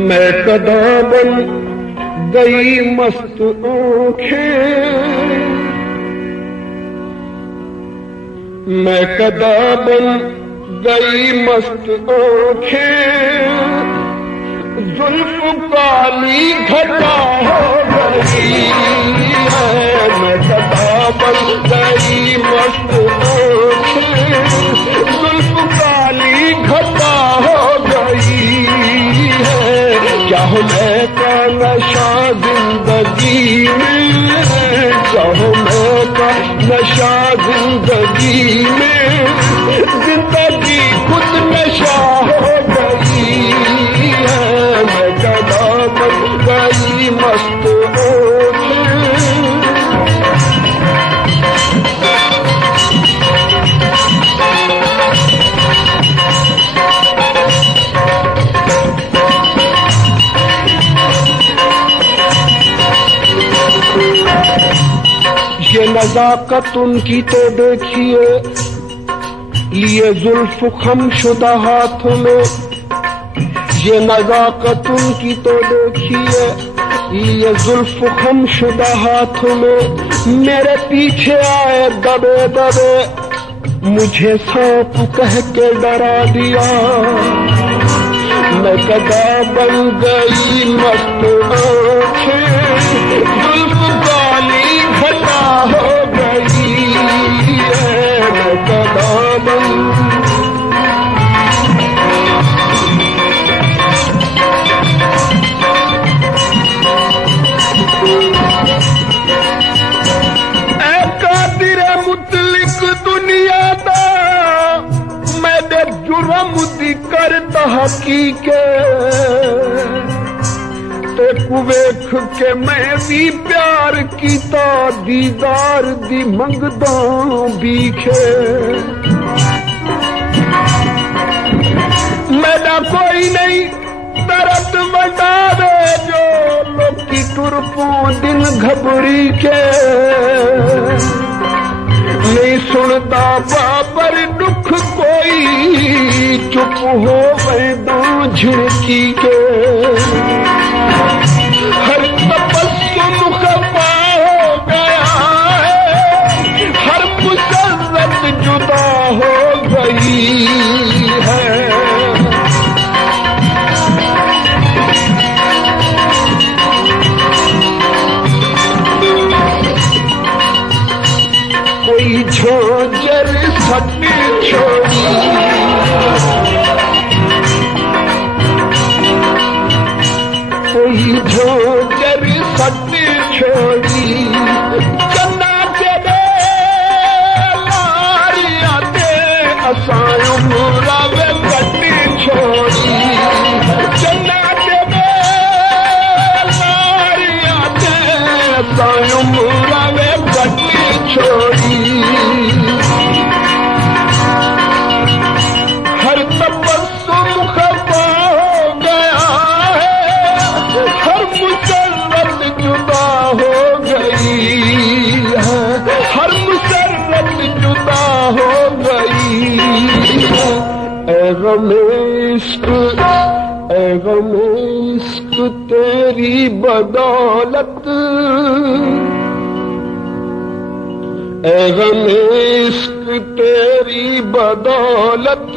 मैं कदा बन गई मस्त आँखें, मैं कदा बन गई मस्त आँखें, जुल्फ काली घटा हो गई है। मैं कदा बन गई मस्त आँखें, जुल्फ काली घटा हो गई है। चाहो मैं का नशा जिंदगी में, चाहो मैं का नशा जिंदगी में, जिंदगी खुद नशा हो गई है। मैं कदा बन गई मस्त ये नजाकत उनकी तो देखिए, लिए जुल्फ खमशुदा हाथों में। ये नजाकत उनकी तो देखिए, लिए जुल्फ खमशुदा हाथों में। मेरे पीछे आए दबे दबे, मुझे सांप कह के डरा दिया। मैं कदा बन गई मस्त आँखें, जुल्फ काली घटा हो गई है। मैं कदा बन कादिर मुतलिक दुनिया दा, मैंने जुर्म दी करता हकीके। ते कुवेख के मैं भी प्यार कीता, दीदार दी मंगदा बीखे। मैदा कोई नहीं दर्द वटावे, जो लोकी टुरपो दिन घबरी के। नहीं सुनता बाबर दुख कोई, चुप हो वैदा झिड़की के। हर तबस्सुम खफा हो गया है, हर मुसर्रत जुदा हो गई है। मुरावे गति छोड़ी, हर तपस्सु मुख हो गया है, हर मुसर्रत जुदा हो गई है, हर मुसर्रत जुदा हो गई है। ऐ गमे इश्क तेरी बदौलत, ऐ गमे इश्क तेरी बदौलत,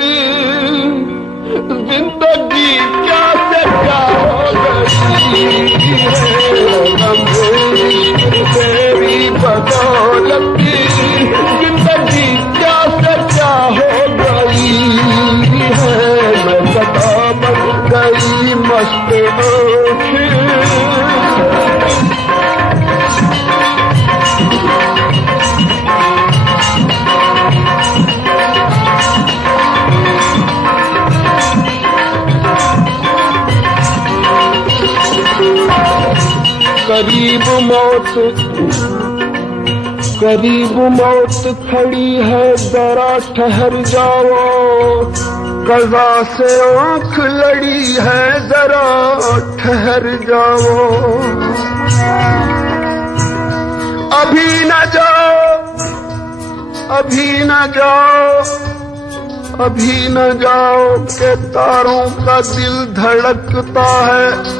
जिंदगी क्या से क्या हो गई है। गमे इश्क तेरी बदौलत, जिंदगी क्या से क्या हो गई है। मैं सदा बन गई मस्त आँखें, करीब मौत खड़ी है, जरा ठहर जाओ। कज़ा से आँख लड़ी है, जरा ठहर जाओ। अभी न जाओ, अभी न जाओ, अभी न जाओ के तारों का दिल धड़कता है।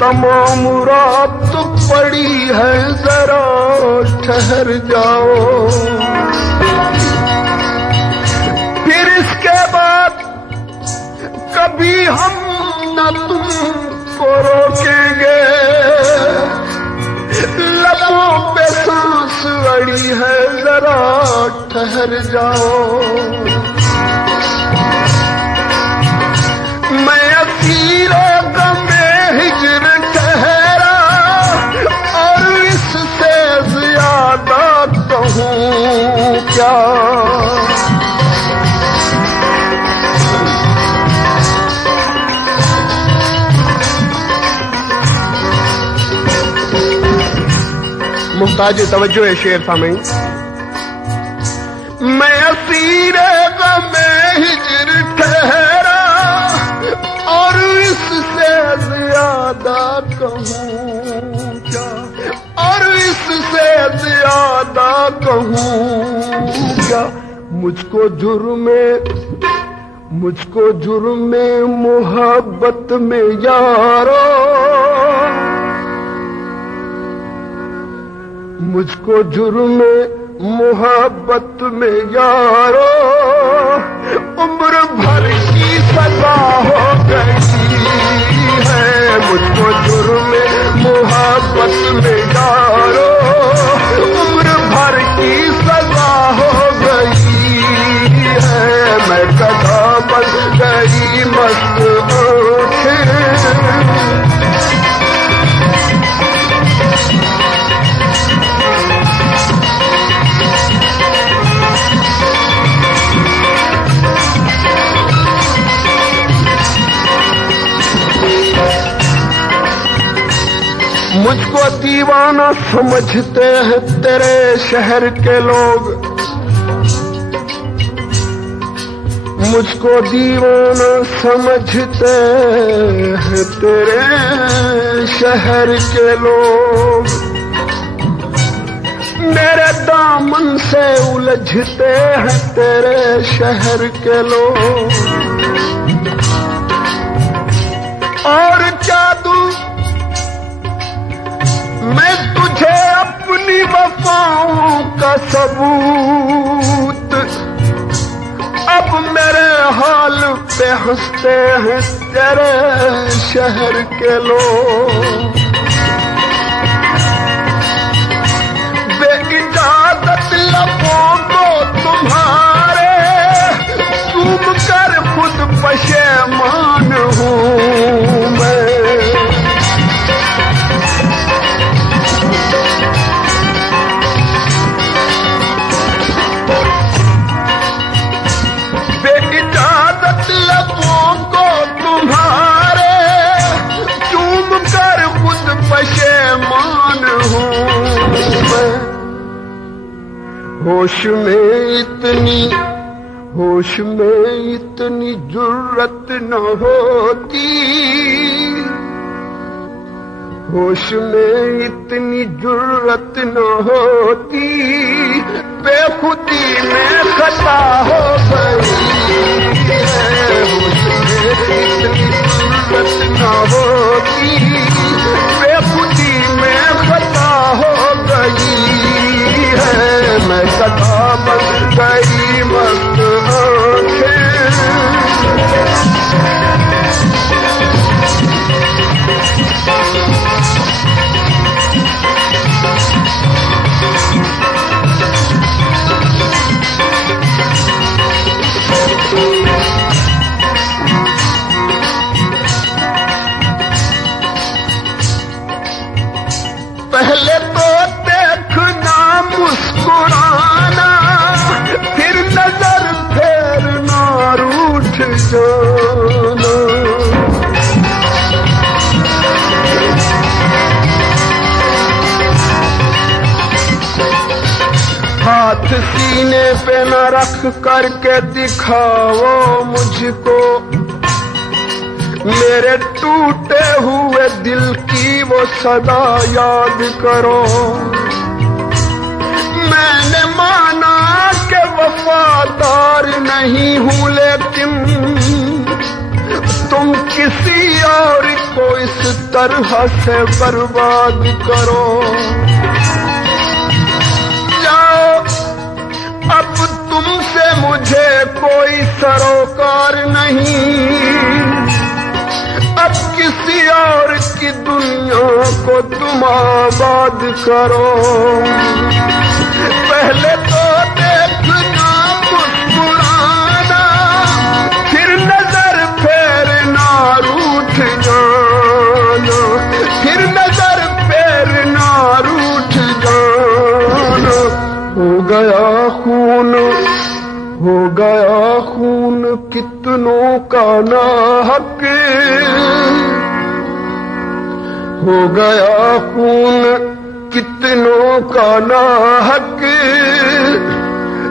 तमाम रात पड़ी है, जरा ठहर जाओ। फिर इसके बाद कभी हम न तुमको रोकेंगे। लबों पे सांस अड़ी है, जरा ठहर जाओ। मैं असीरे गमे हिजर ठहरा, और इससे ज्यादा कहूँ क्या। मुहताज तवज्जो है शेर सामईन। मैं असीरे गमे हिजर ठहरा, और इससे ज्यादा कहूँ क्या, और इससे ज्यादा कहूँ क्या। मुझको जुर्मे मोहब्बत में यारो, मुझको जुर्मे मोहब्बत में यारो, उम्र भर की सजा हो गई है। मुझको जुर्मे मोहब्बत में यारो, उम्र भर की सजा हो गई है। मैं कदा बन गई मस्त आँखें, मुझको दीवाना समझते हैं तेरे शहर के लोग। मुझको दीवाना समझते हैं तेरे शहर के लोग। मेरे दामन से उलझते हैं तेरे शहर के लोग। और क्या दूं मैं तुझे अपनी वफाओं का सबूत। अब मेरे हाल पे हंसते हैं तेरे शहर के लोग। बेइजाजत लबों को तुम्हारे चूम कर खुद पशेमान हूँ मैं। लबों को तुम्हारे चूम कर खुद होश में इतनी जुर्रत न होती, होश में इतनी जुर्रत न होती, बेखुदी में खता हो गई है। होश में इतनी जुर्रत न होती, बेखुदी में खता हो गई है। मैं सदा बन गई मस्त आँखें, पहले तो देखना मुस्कुराना, फिर नजर फेरना रूठ जाना। हाथ सीने पे न रख करके दिखाओ मुझको, मेरे टूटे हुए दिल की वो सदा याद करो। मैंने माना कि वफादार नहीं हूँ, लेकिन तुम किसी और को इस तरह से बर्बाद करो। जाओ, अब तुमसे मुझे कोई सरोकार नहीं, अब किसी और की दुनिया को तुम आबाद करो। पहले तो देखना मुस्कुराना, फिर नजर फेरना रूठ जाना, फिर नजर फेरना रूठ जाना। हो गया खून कितनों का नाहक, हो गया खून कितनों का नाहक।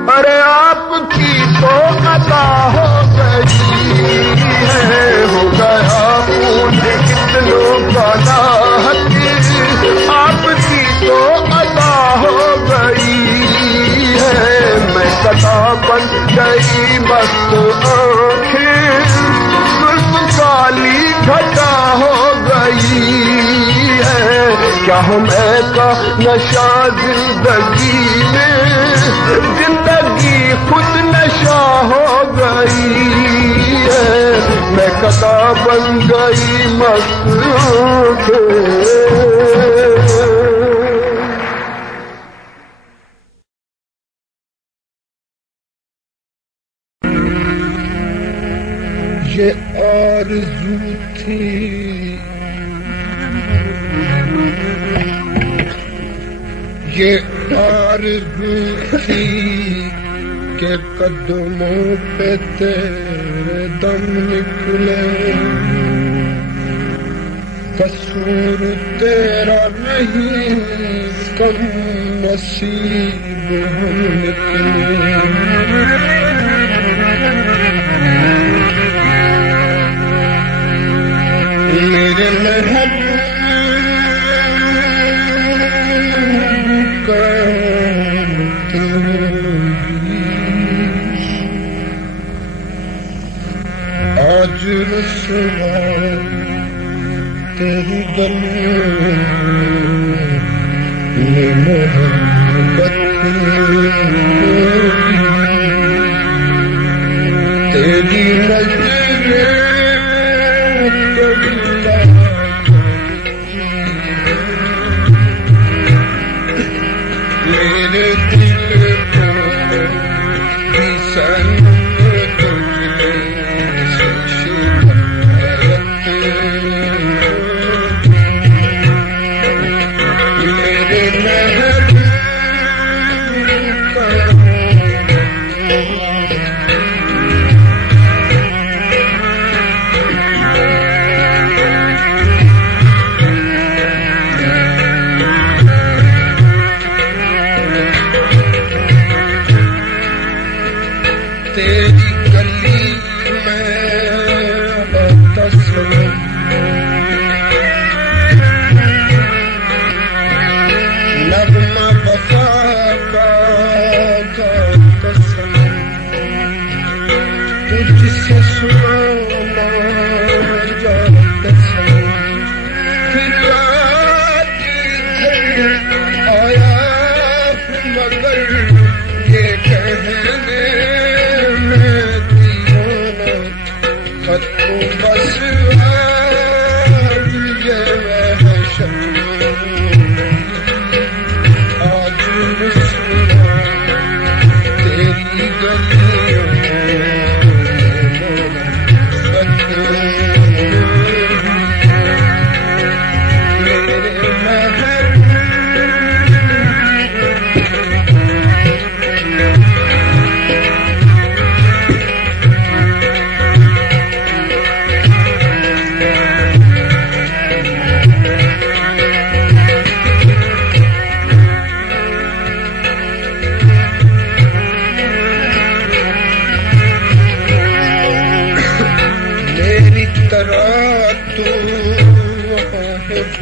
अरे आपकी तो अदा हो गई है। हो गया खून कितनों का नाहक, आपकी तो अदा हो गई है। मैं सदा बन गई मस्त आँखें, जुल्फ काली घटा हो गई है। क्या हम का नशा जिंदगी में, जिंदगी खुद नशा हो गई है। मैं कदा बन गई मस्त आँखें। ये आरज़ू थी, ये आरज़ू थी के कदमों पे तेरे दम निकले। कसूर तेरा नहीं, कम नसीब हम निकले। मेरे महबूब का आज रसवा तेरी गलियों में मोहब्बत, तेरी नज़रें मेरे दिल को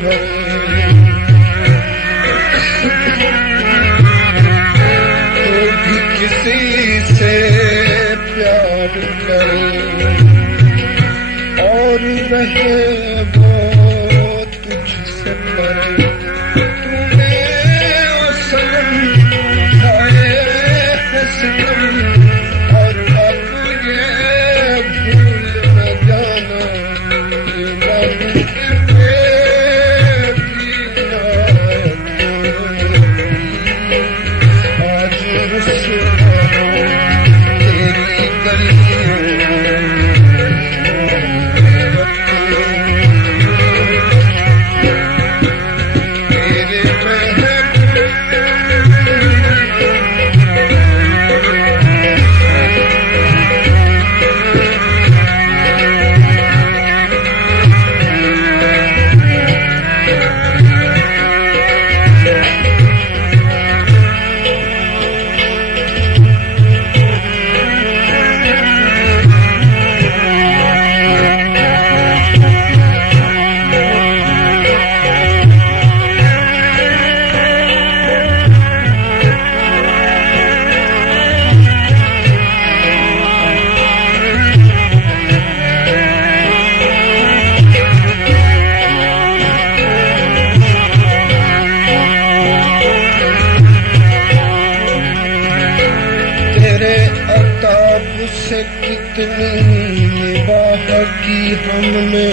भरे, कोई भी किसी से प्यार करे और रहे वो तुझसे परे। तूने वो सनम खाए है सितम और अब ये भूल न जाना, आज रुसवा तेरी गलियों से कितनी निबाह की हमने,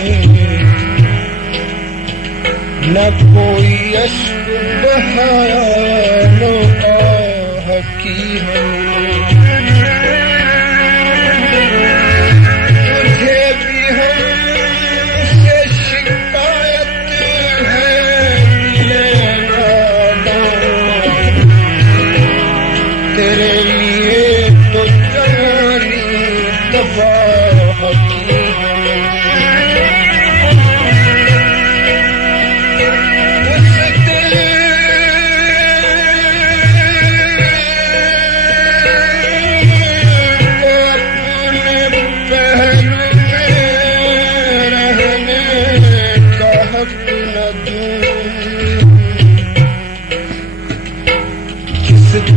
न कोई अश्क बहाया न आह की हमने। तुझे भी हमसे शिकायत है मिले ना, तेरे लिए तो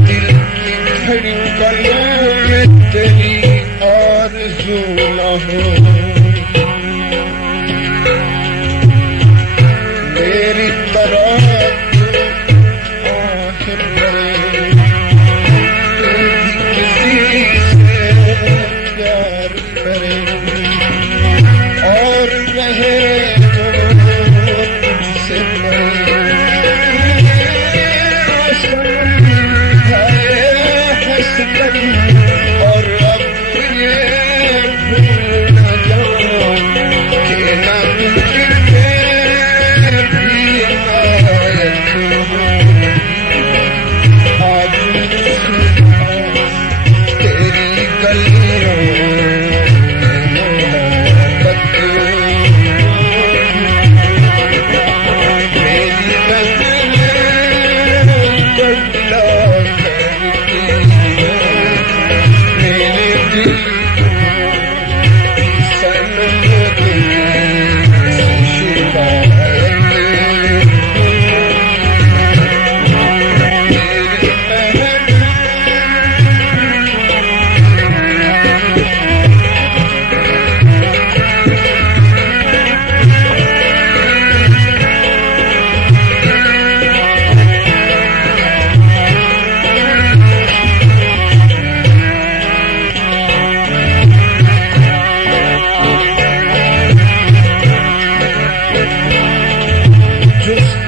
दिल की धड़कनों में तेरी आरज़ू न हो, मेरी तरह आह भरे, तू भी किसी से प्यार करे और रहे वो तुझसे परे। और अब ये भूल न जाओ कि ना तुझे भी आयत हो, आज तेरी गलियों मोहब्बत मेरी नज़रें बदला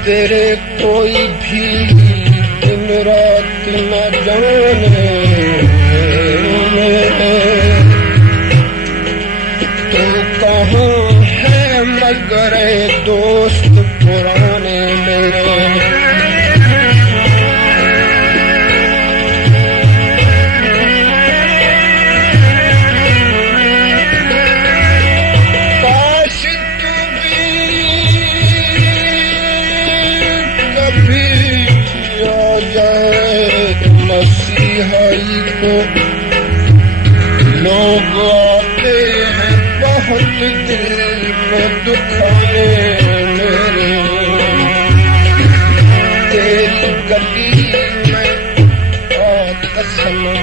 तेरे कोई भी दिन रात न जाने, तू कहाँ है मगर दोस्त पुराने मेरे। मसीहाई को लोग आते हैं बहुत दिल को दुखाने मेरे, में आता सनम।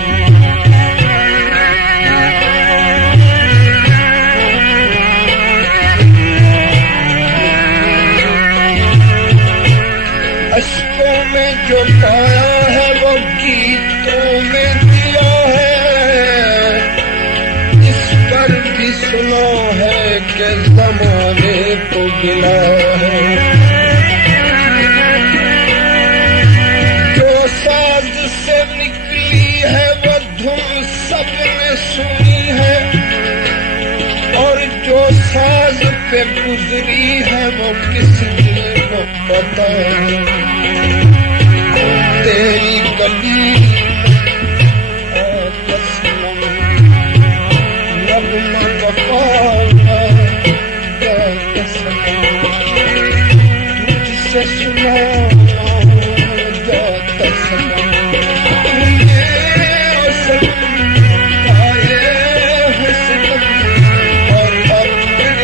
अश्कों में जो पाया है वो गीतों में दिया है, इस पर भी सुना है कि ज़माने को गिला है। जो साज से निकली है वो धुन सबने सुनी है, और जो साज पे गुजरी है वो किस दिल को पता है। तेरी गली आता सनम, नगमा वफा का सनम, तुझसे सुनाना जाता सनम। ये सनम आए हैं सनम, और अपने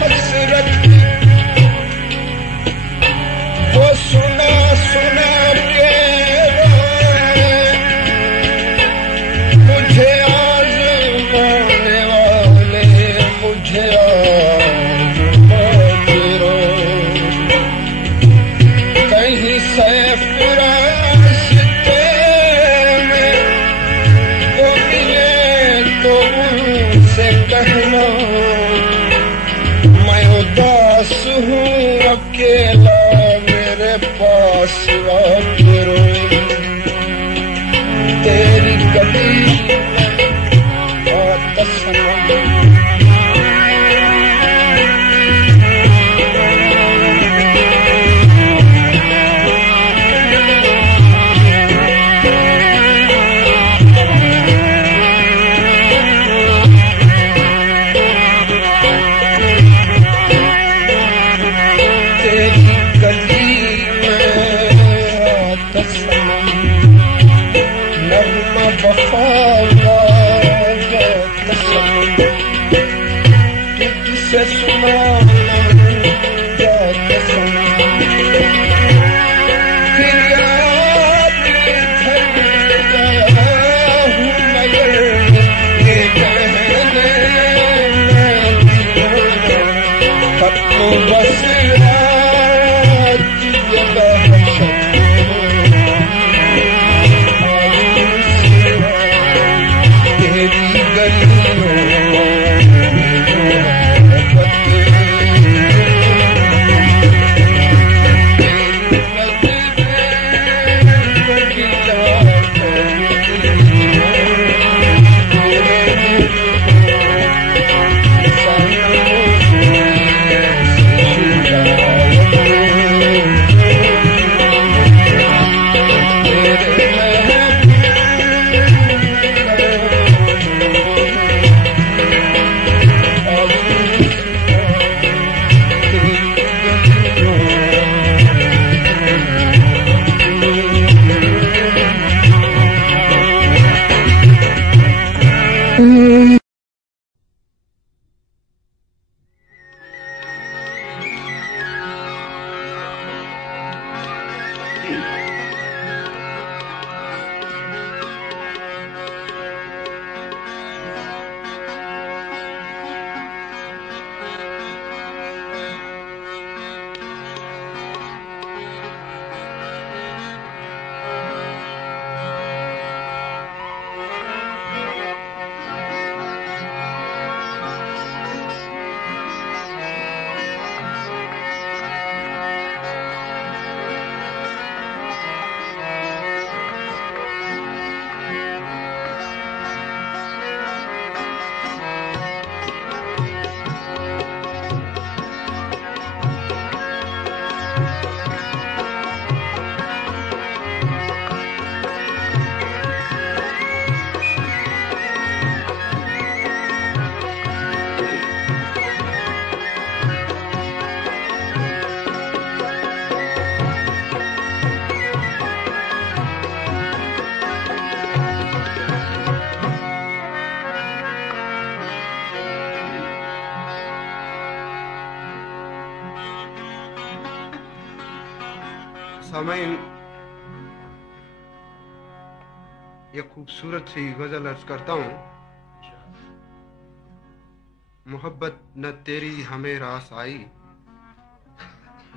हसरत वो सुना सुना के मुझे आज़माने वाले, मुझे आज़माते रहो। कहीं सैफ रास्ते में वो मिले तो उनसे कहना उदास हूँ अकेला, मेरे पास आके रोए। तेरी गली आता सनम, तुझसे सुनाना जाता सनम। फिर याद गया हूँ मगर ये कहने खत्म बस आज जगह तेरी गलियों सामईन, ये खूबसूरत सी गजल अर्ज करता हूं। मोहब्बत न तेरी हमें रास आई,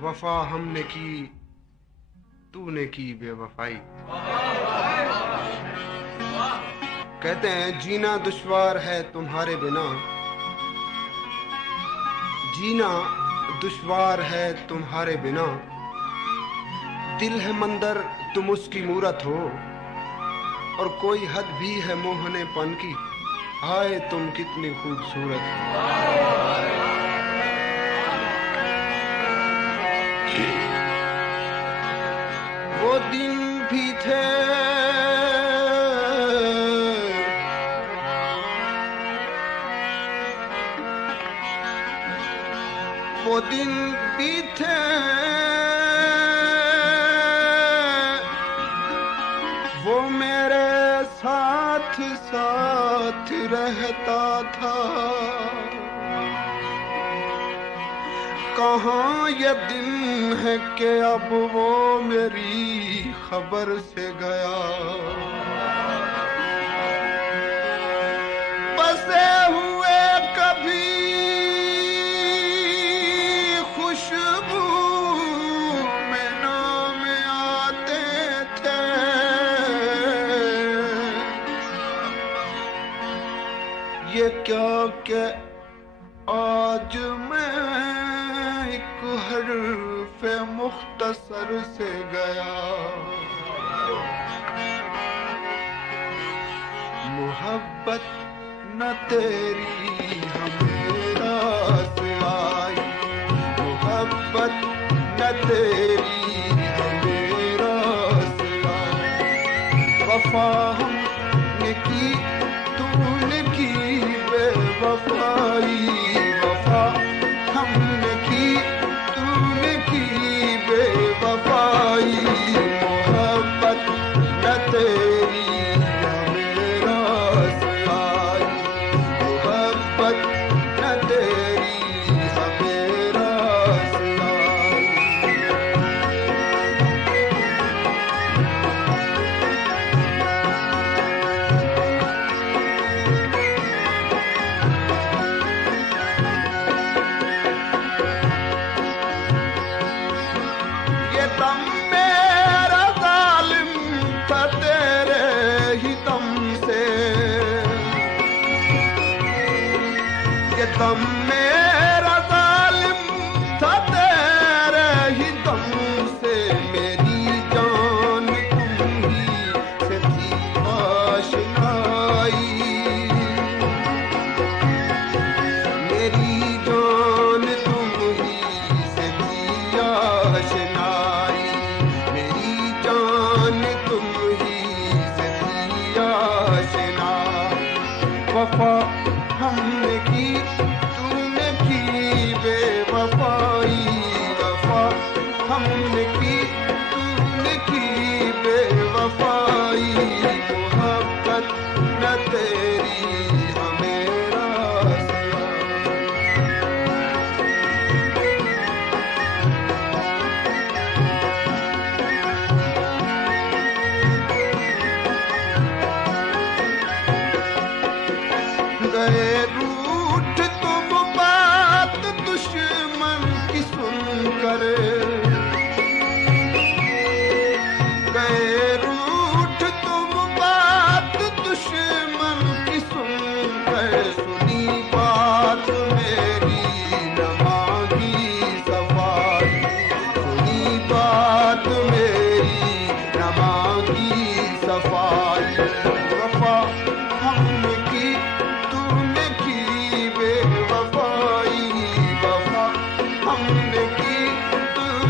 वफा हमने की तूने की बेवफाई। कहते हैं जीना दुश्वार है तुम्हारे बिना, जीना दुश्वार है तुम्हारे बिना। दिल है मंदर तुम उसकी मूरत हो, और कोई हद भी है मोहने पन की। हाय तुम कितनी खूबसूरत हो। वो दिन भी थे वो दिन भी थे, वो मेरे साथ साथ रहता था। कहाँ ये दिन है कि अब वो मेरी खबर से गया। बसे हुए कभी खुशबू में नाम आते थे, ये क्या कि आज मैं एक हर्फ मुख्तसर से गया। मोहब्बत न तेरी हमें रास आई, मोहब्बत न तेरी हमें रास आई। वफा हमने की तूने की बेवफाई, वफा हमने की तूने की बेवफाई। मोहब्बत न तेरी हमें रास आई, मोहब्बत न तेरी हमें रास आई। ये दम मेरा जालिम था तेरे ही दम से, ये दम मेरा जालिम था तेरे ही दम से। मेरी जान तुम ही से थी आशनाई, मेरी जान तुम ही से थी आशनाई, मेरी जान तुम ही से थी आशनाई। वफा हमने की तूने की बेवफाई, वफा हमने की तूने की बेवफाई। मोहब्बत न तेरी हमें रास आई। गए रूठ तुम बात दुश्मन की सुनकर, गए रूठ तुम बात दुश्मन की सुनकर। सुनी बात मेरी न मांगी सफाई, सुनी बात मेरी न मांगी सफाई। वफा हमने की तूने की बेवफाई, वफा हमने की तूने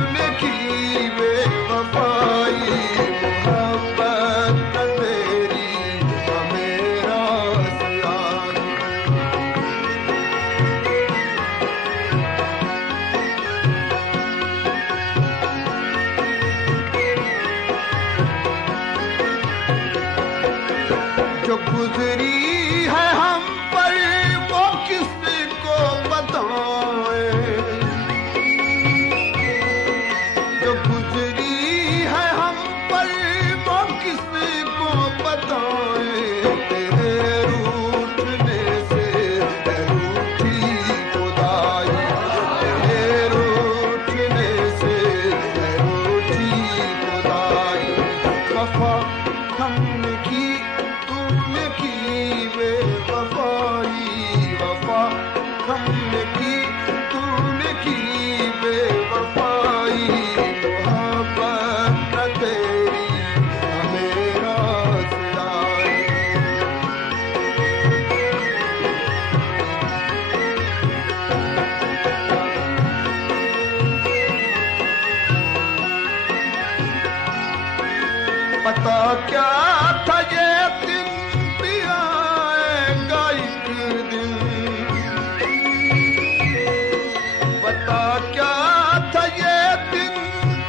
था ये दिन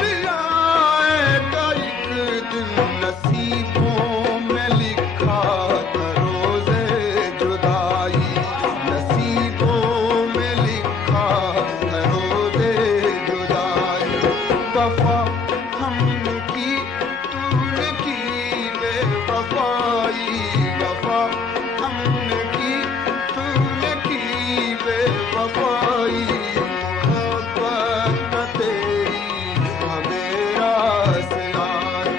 भी आएगा एक दिन, नसीबों में लिखा था रोज़े जुदाई, नसीबों में लिखा था रोज़े जुदाई। वफा हमने की तूने की बेवफाई, वफा हमने की तूने की बेवफाई, मोहब्बत न तेरी मेरा से आई।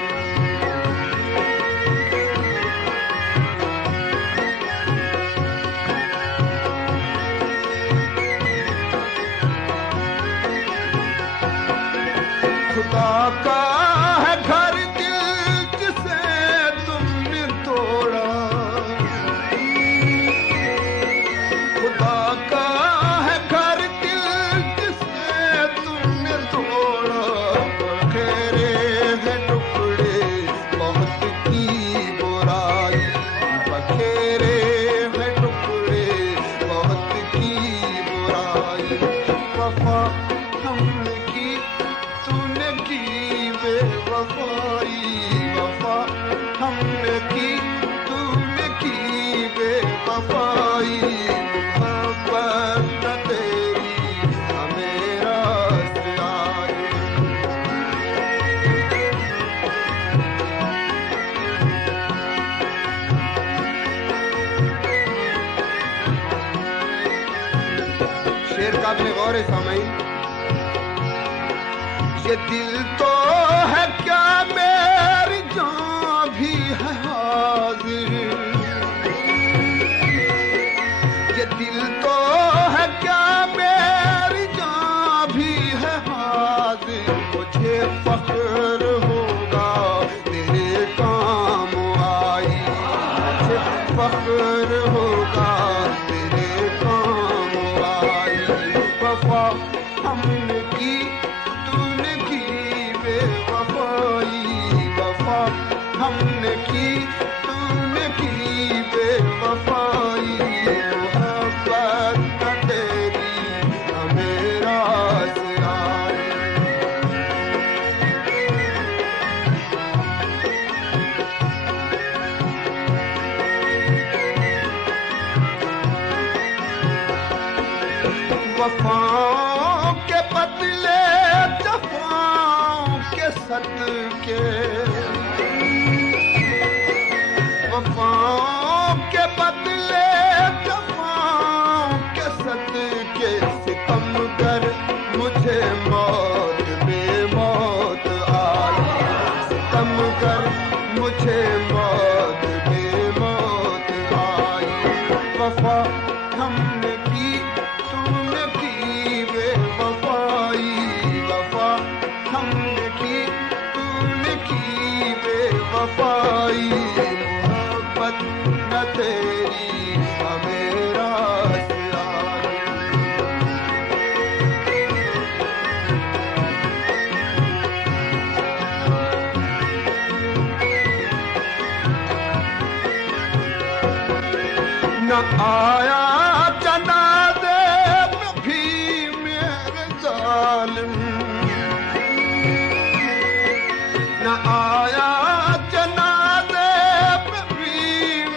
खुदा का है घर दिल जिसे तुमने तोड़ा, खुदा का है घर दिल जिसे तुमने तोड़ा, बखेरे हैं टुकड़े बहुत की बुराई, बखेरे हैं टुकड़े बहुत की बुराई। वफा हमने की तूने की बेवफाई, वफा हमने की तूने की बेवफाई, मोहब्बत न तेरी मेरा से आई। शेर काबिल गौर है सामईन। ये दिल तो है क्या मेरी जान भी है हाजिर, ये दिल तो है क्या मेरी जान भी है हाजिर, मुझे फख्र होगा तेरे काम आई, मुझे फख्र होगा तेरे काम आई। वफा हमने की तूने की बेवफाई, वफा हमने की तूने की बेवफाई, मोहब्बत न तेरी मेरा से आई। वफाओं के बदले जफाओं के सदके, वफाओं के बदले जफाओं के सदके, सितमगर मुझे मौत बेमौत आई, सितमगर मुझे मौत बेमौत आई। वफा हमने की तूने की बेवफाई, वफा हमने की तूने की बेवफाई, मोहब्बत न तेरी मेरा से आई। न आया जनाज़े में भी मेरे जालिम, न आया जनाज़े में भी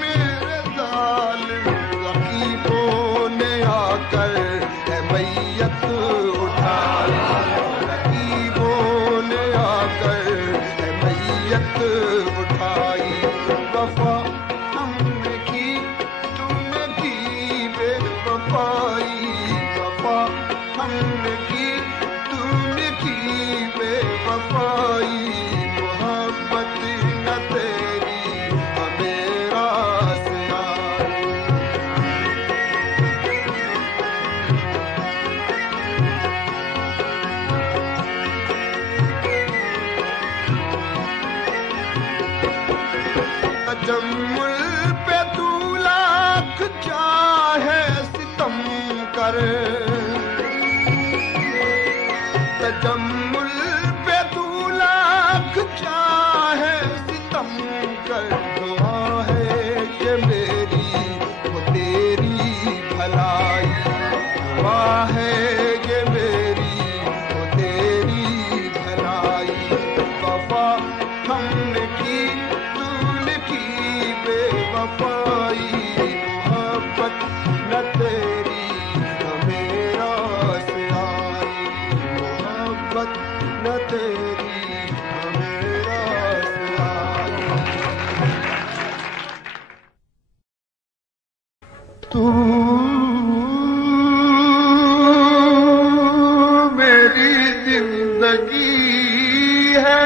मेरे जालिम, रकीबों ने आकर है मैयत उठाई, रकीबों ने आकर है मैयत उठाई। वफा हमने की तूने की बेवफाई, वफा हमने की तू मोहब्बत न तेरी न मेरा तू मेरी जिंदगी है,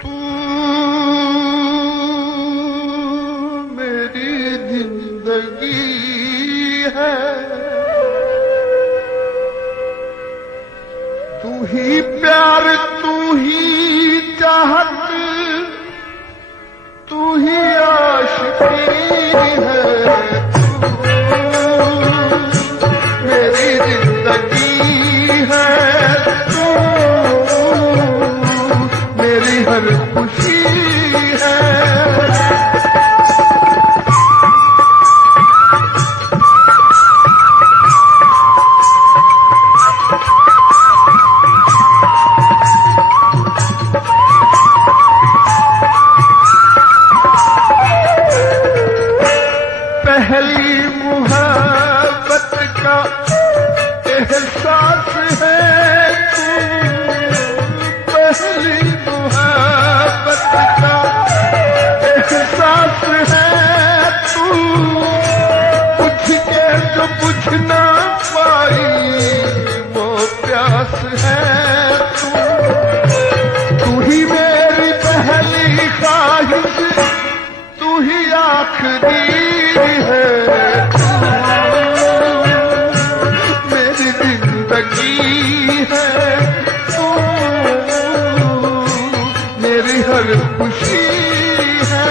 तू मेरी जिंदगी है, तू ही प्यार, तू ही चाहत, तू ही आशिकी है, तू मेरी जिंदगी है, तू मेरी हर खुशी है। पहली मोहब्बत का एहसास है तू, पहली मोहब्बत का एहसास है तू, पूछ के जो बुझ ना पाई वो प्यास है तू ही मेरी पहली ख्वाहिश, तू ही आखिरी है, मेरी जिंदगी है, तू मेरी हर खुशी है।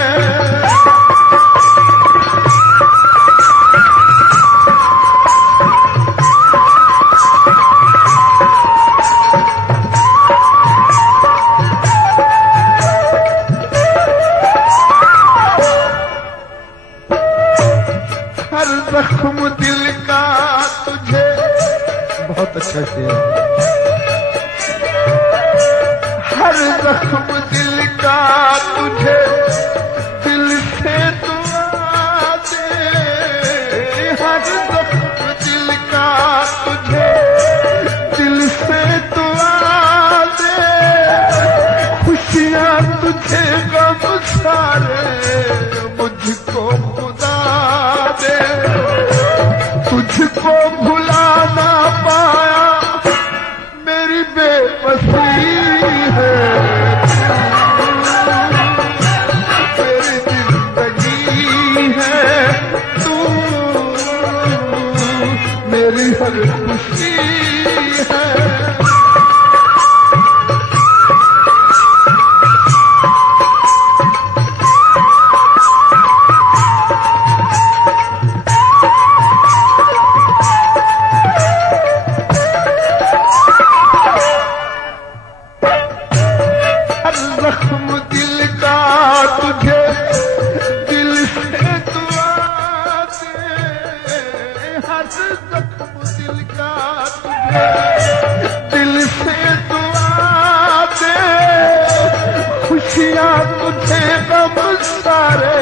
हर जख्म दिल का तुझे, बहुत अच्छा शेर, हर जख्म दिल का तुझे दिल से दुआ दे, हर जख्म दिल का तुझे दिल से दुआ दे, खुशियाँ तुझे गम सारे मुझको खुदा दे, तुझको भुला ना पाया मेरी बेबसी है, मेरी जिंदगी है, तू मेरी हर खुशी है। जख्म दिल का तुझे दिल से दुआ दे, हर जख्म दिल का तुझे दिल से दुआ दे, खुशियाँ तुझे गम सारे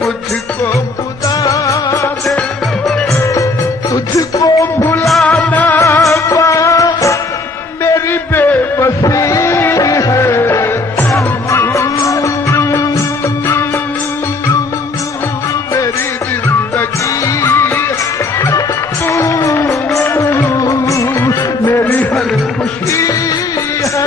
मुझको खुदा दे, तुझको भुला ना पाया मेरी बेबसी है, मेरी जिंदगी, तू मेरी हर खुशी है।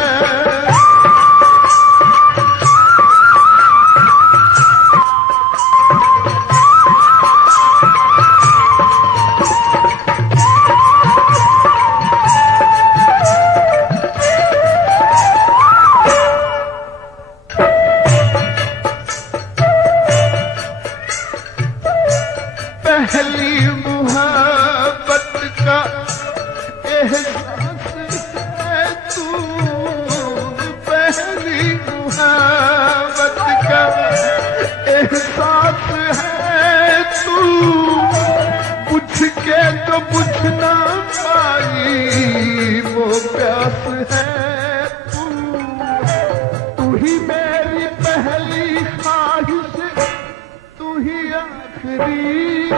पहली मोहब्बत का एहसास है तू, पहली मोहब्बत का एहसास है तू, पूछ के तो बुझ ना पाई वो प्यास है तू ही मेरी पहली ख्वाहिश, तू ही आखिरी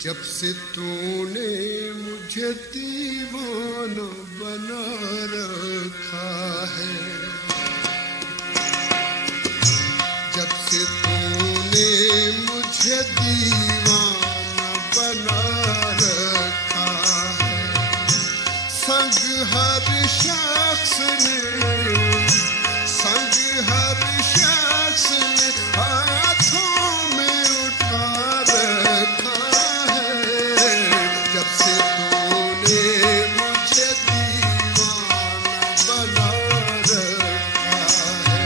जब से तूने मुझे दीवाना बना रखा है, जब से तूने मुझे दीवाना बना रखा है, संग हर शख्स ने, संग हर शख्स ने हाथों में उठा रखा है, जब से तूने मुझे दीवाना बना रखा है।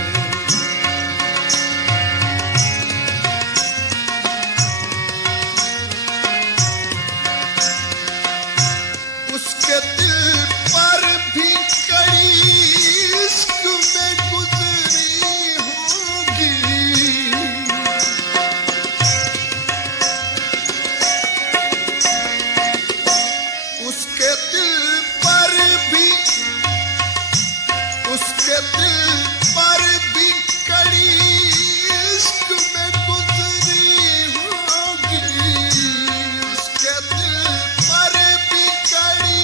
उसके दिल पर भी कई इश्क में गुजरी होगी, उसके दिल पर भी, उसके दिल पर भी कई इश्क में गुजरी होगी, उसके दिल पर भी कई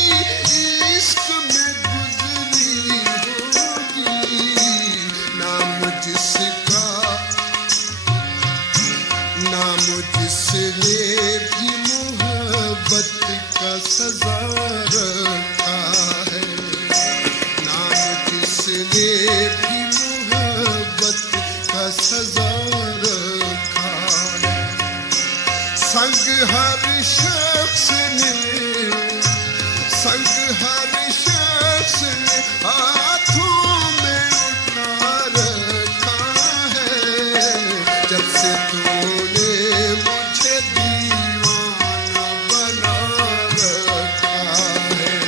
इश्क में गुजरी होगी। नाम जिसका, नाम जिसने भी मोहब्बत का सजा रखा है, नाम जिसने भी मोहब्बत का सजा रखा है, संग हर शख्स ने, संग हर शख्स ने हाथों में उठा रखा है, जब से तूने मुझे दीवाना बना रखा है।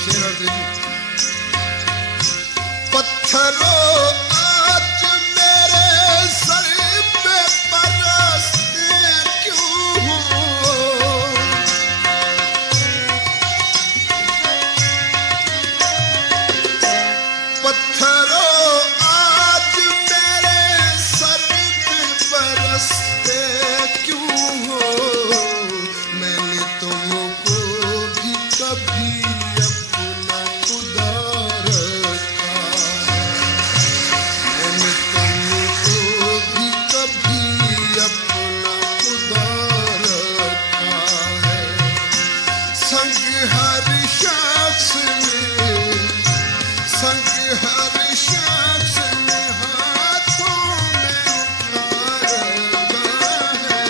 शेर और देखिए। पत्थरों आज मेरे सर पे बरसते क्यों हो, पत्थरों आज मेरे सर पे बरसते क्यों हो, मैंने तुमको भी कभी अपना खुदा रखा, मैंने तुमको भी कभी अपना खुदा रखा है, संग हर शख्स ने, संग हर शख्स ने हाथों में उठा रखा है,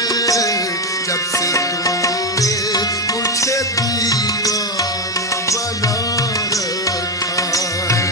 जब से तूने मुझे दीवाना बना रखा है।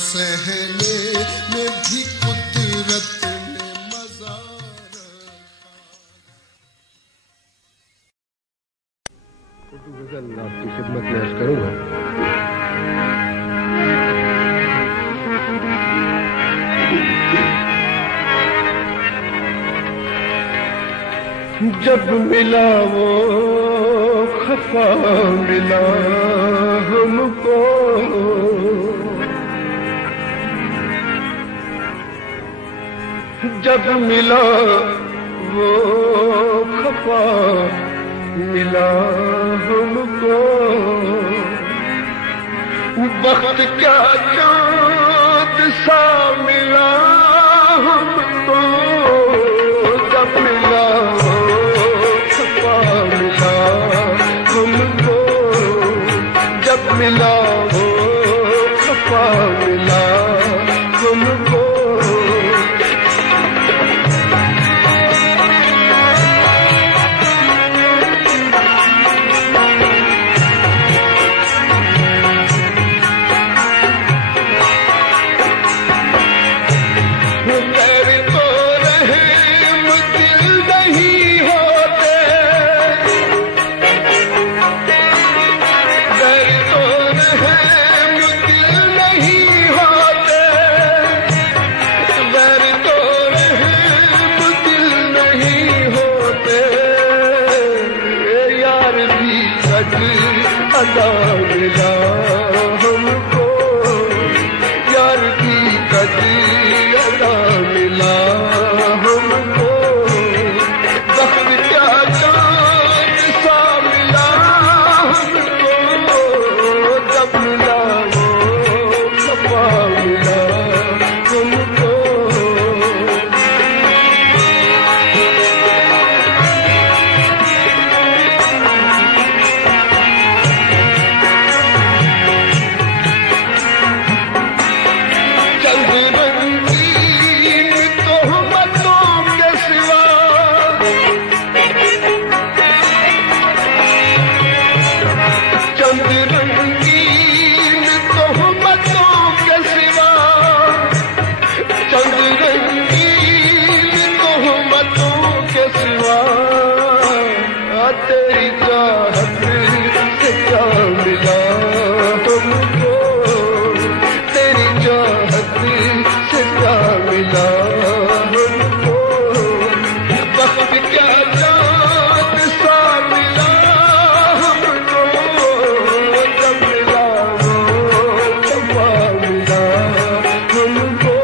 सहने में भी कुदरत ने मजा उर्दू गजल आपकी खिदमत में अर्ज करूंगा। जब मिला वो खफा मिला हमको, जब मिला वो खफा मिला हमको, वक्त क्या चाँद सा मिला हमको, जब मिला हमको, जब मिला वो खफा मिला हमको। अदा मिला हमको, यार की कदर अदा मिला हमको, वक्त क्या चाँद सा मिला हमको, जब मिला वो खफा मिला हमको। तेरी चाहत से क्या मिला हमको, तेरी चाहत से क्या मिला हमको, वक्त क्या चाँद सा मिला हमको, जब मिला वो खफा मिला हमको।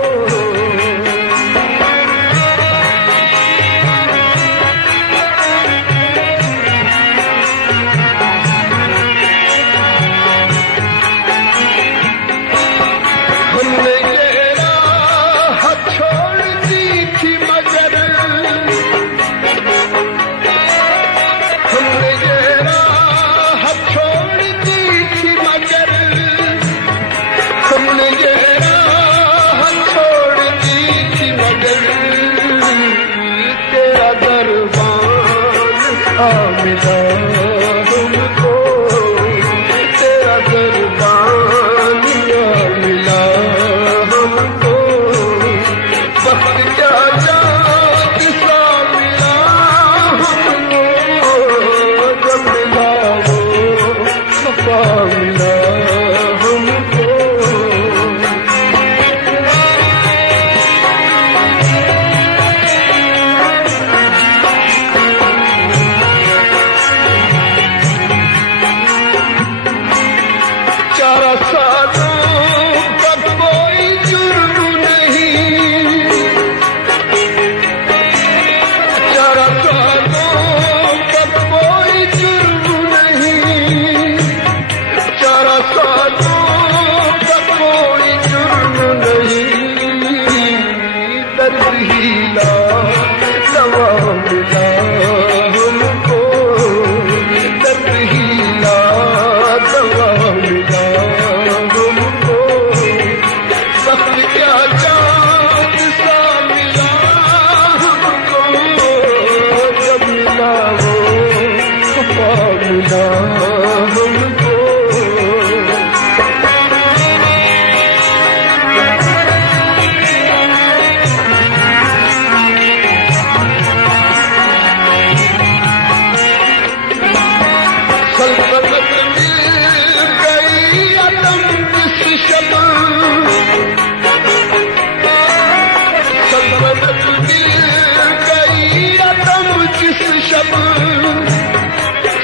मिला हमको, तेरा दरबान मिला हमको, वक्त क्या चाँद सा मिला हमको, जब मिला वो खफा मिला हमको।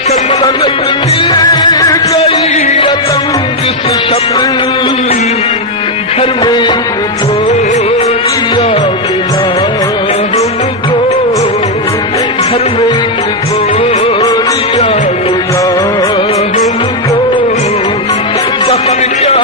सब सल्तनत दिए गई रतन जिस शब्द घर में गोलिया मिला हमको, घर में गोलिया मिला हमको, बाहर क्या